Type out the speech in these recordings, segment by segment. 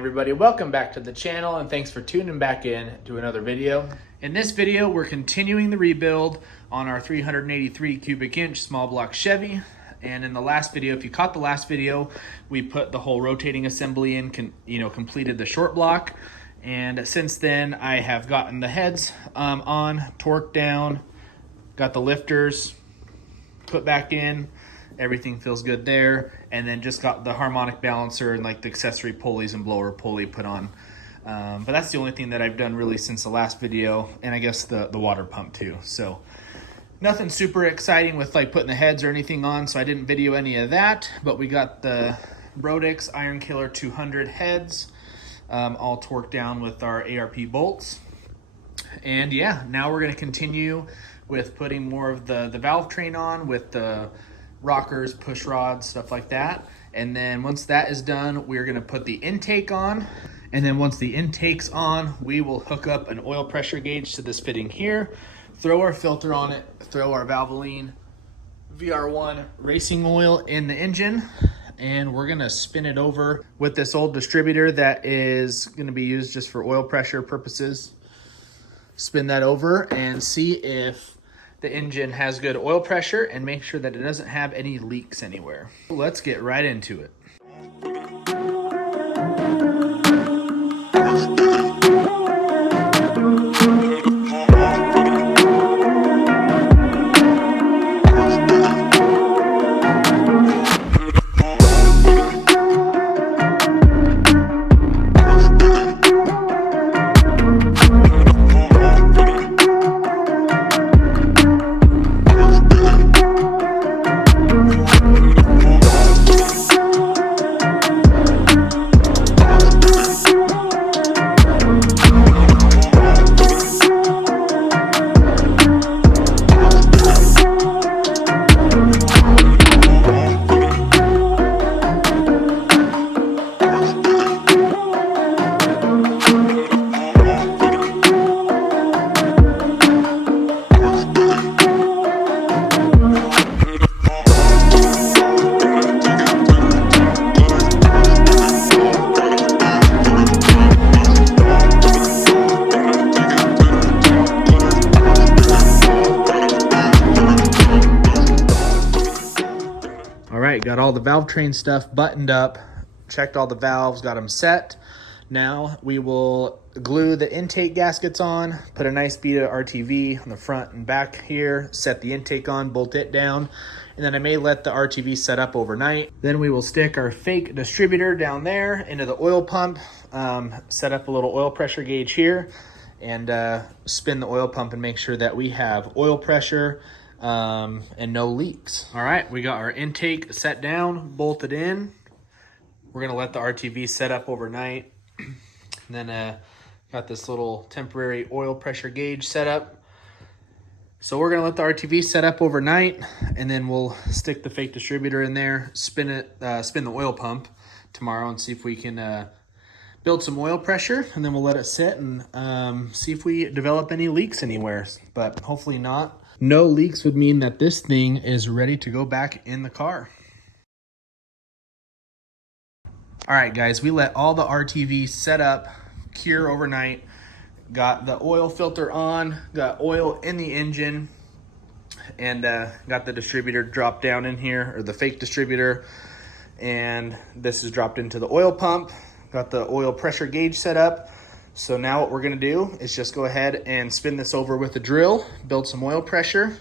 everybody, welcome back to the channel and thanks for tuning back in to another video. In this video, we're continuing the rebuild on our 383 cubic inch small block Chevy. And in the last video, if you caught the last video, we put the whole rotating assembly in, completed the short block. And since then, I have gotten the heads on, torqued down, got the lifters put back in. Everything feels good there. And then just got the harmonic balancer and like the accessory pulleys and blower pulley put on. But that's the only thing that I've done really since the last video. And I guess the water pump too. So nothing super exciting with like putting the heads or anything on. So I didn't video any of that. But we got the Brodix Iron Killer 200 heads all torqued down with our ARP bolts. And yeah, now we're going to continue with putting more of the valve train on with the rockers, push rods, stuff like that. And then once that is done, we're gonna put the intake on. And then once the intake's on, we will hook up an oil pressure gauge to this fitting here, throw our filter on it, throw our Valvoline VR1 racing oil in the engine, and we're gonna spin it over with this old distributor that is gonna be used just for oil pressure purposes. Spin that over and see if the engine has good oil pressure and make sure that it doesn't have any leaks anywhere. Let's get right into it. Got all the valve train stuff buttoned up, checked all the valves, got them set. Now we will glue the intake gaskets on, put a nice bead of RTV on the front and back here, set the intake on, bolt it down, and then I may let the RTV set up overnight. Then we will stick our fake distributor down there into the oil pump, set up a little oil pressure gauge here, and spin the oil pump and make sure that we have oil pressure and no leaks. All right, we got our intake set down, bolted in. We're gonna let the RTV set up overnight. And then got this little temporary oil pressure gauge set up. So we're gonna let the RTV set up overnight, and then we'll stick the fake distributor in there, spin the oil pump tomorrow and see if we can build some oil pressure, and then we'll let it sit and see if we develop any leaks anywhere, but hopefully not. No leaks would mean that this thing is ready to go back in the car. All right, guys, we let all the RTV set up, cure overnight, got the oil filter on, got oil in the engine, and got the distributor dropped down in here, or the fake distributor, and this is dropped into the oil pump. Got the oil pressure gauge set up. So now what we're gonna do is just go ahead and spin this over with a drill, build some oil pressure.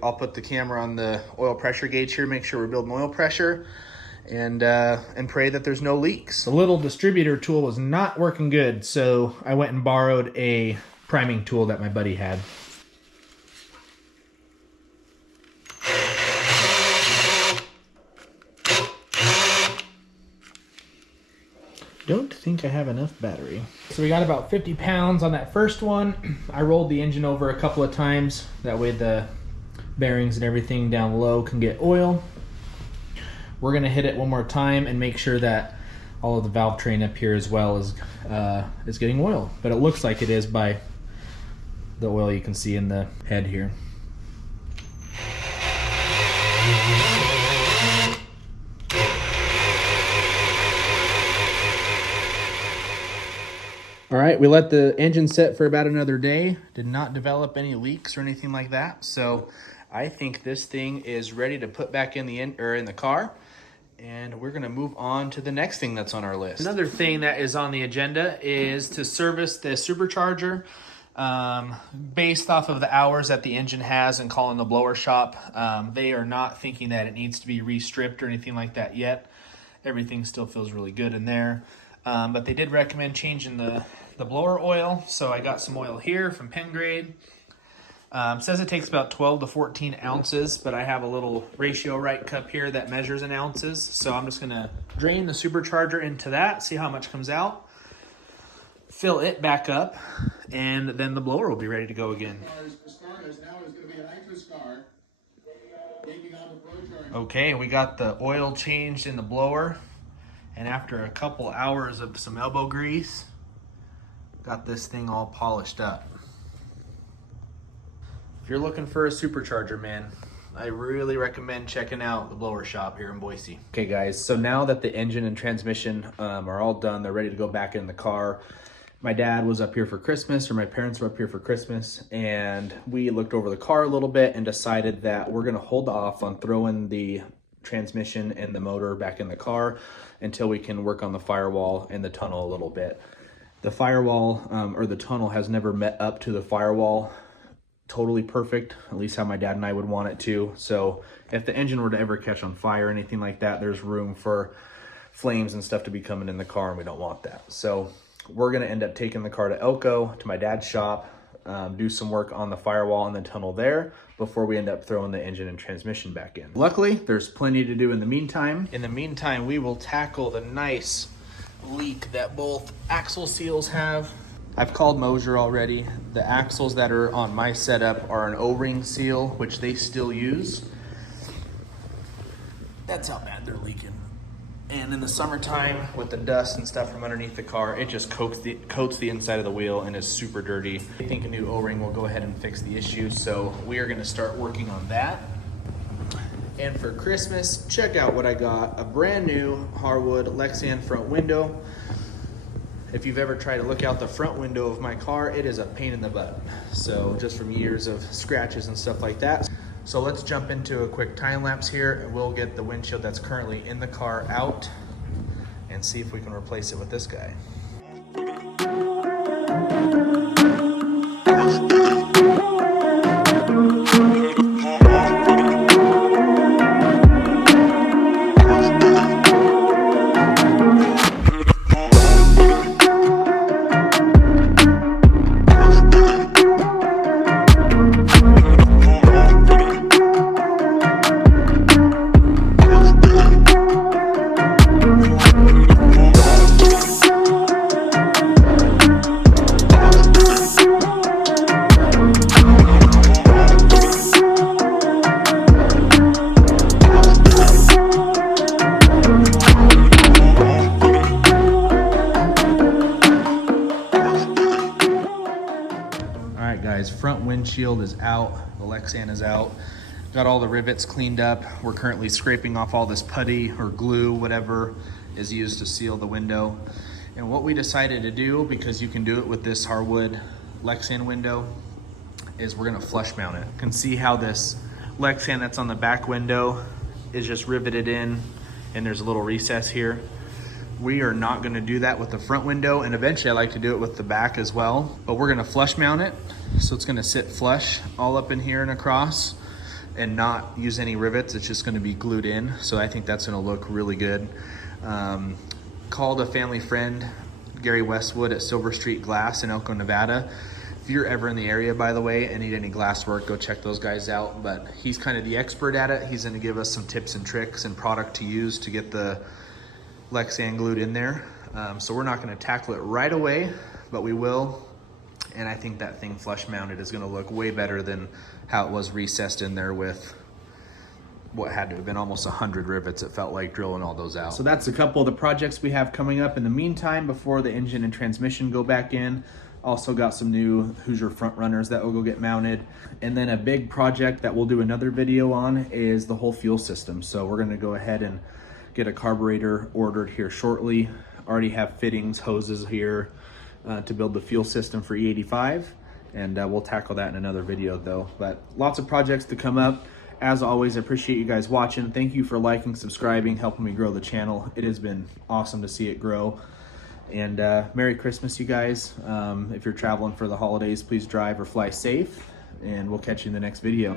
I'll put the camera on the oil pressure gauge here, make sure we're building oil pressure, and pray that there's no leaks. The little distributor tool was not working good, so I went and borrowed a priming tool that my buddy had. Don't think I have enough battery. So we got about 50 pounds on that first one. I rolled the engine over a couple of times. That way the bearings and everything down low can get oil. We're gonna hit it one more time and make sure that all of the valve train up here as well is getting oil. But it looks like it is by the oil you can see in the head here. All right, we let the engine set for about another day. Did not develop any leaks or anything like that. So I think this thing is ready to put back in the car. And we're gonna move on to the next thing that's on our list. Another thing that is on the agenda is to service the supercharger. Based off of the hours that the engine has and calling the blower shop, they are not thinking that it needs to be restripped or anything like that yet. Everything still feels really good in there. But they did recommend changing the blower oil. So I got some oil here from Pengrade. Says it takes about 12 to 14 ounces, but I have a little ratio right cup here that measures in ounces. So I'm just gonna drain the supercharger into that, see how much comes out, fill it back up, and then the blower will be ready to go again. Okay, we got the oil changed in the blower, and after a couple hours of some elbow grease, got this thing all polished up. If you're looking for a supercharger, man, I really recommend checking out the blower shop here in Boise. Okay guys, so now that the engine and transmission are all done, they're ready to go back in the car. My dad was up here for Christmas, or my parents were up here for Christmas, and we looked over the car a little bit and decided that we're gonna hold off on throwing the transmission and the motor back in the car until we can work on the firewall and the tunnel a little bit. The firewall or the tunnel has never met up to the firewall totally perfect, at least how my dad and I would want it to. So if the engine were to ever catch on fire or anything like that, there's room for flames and stuff to be coming in the car, and we don't want that. So we're gonna end up taking the car to Elko, to my dad's shop, do some work on the firewall and the tunnel there before we end up throwing the engine and transmission back in. Luckily, there's plenty to do in the meantime. In the meantime, we will tackle the nice leak that both axle seals have. I've called Meziere already. The axles that are on my setup are an O-ring seal, which they still use. That's how bad they're leaking. And in the summertime, with the dust and stuff from underneath the car, it just coats the inside of the wheel and is super dirty. I think a new O-ring will go ahead and fix the issue, so we are gonna start working on that. And for Christmas, check out what I got. A brand new hardwood Lexan front window. If you've ever tried to look out the front window of my car, it is a pain in the butt. So just from years of scratches and stuff like that. So let's jump into a quick time lapse here, and we'll get the windshield that's currently in the car out and see if we can replace it with this guy. Front windshield is out, the Lexan is out. Got all the rivets cleaned up. We're currently scraping off all this putty or glue, whatever is used to seal the window. And what we decided to do, because you can do it with this hardwood Lexan window, is we're gonna flush mount it. You can see how this Lexan that's on the back window is just riveted in, and there's a little recess here. We are not gonna do that with the front window, and eventually I like to do it with the back as well, but we're gonna flush mount it. So it's gonna sit flush all up in here and across and not use any rivets. It's just gonna be glued in. So I think that's gonna look really good. Called a family friend, Gary Westwood at Silver Street Glass in Elko, Nevada. If you're ever in the area, by the way, and need any glass work, go check those guys out. But he's kind of the expert at it. He's gonna give us some tips and tricks and product to use to get the Lexan glued in there. So we're not gonna tackle it right away, but we will. And I think that thing flush mounted is gonna look way better than how it was recessed in there with what had to have been almost 100 rivets, it felt like, drilling all those out. So that's a couple of the projects we have coming up in the meantime before the engine and transmission go back in. Also got some new Hoosier front runners that will go get mounted. And then a big project that we'll do another video on is the whole fuel system. So we're gonna go ahead and get a carburetor ordered here shortly. Already have fittings, hoses here, to build the fuel system for E85, and we'll tackle that in another video though. But lots of projects to come up. As always, I appreciate you guys watching. Thank you for liking, subscribing, helping me grow the channel. It has been awesome to see it grow. And Merry Christmas, you guys. If you're traveling for the holidays, please drive or fly safe, and we'll catch you in the next video.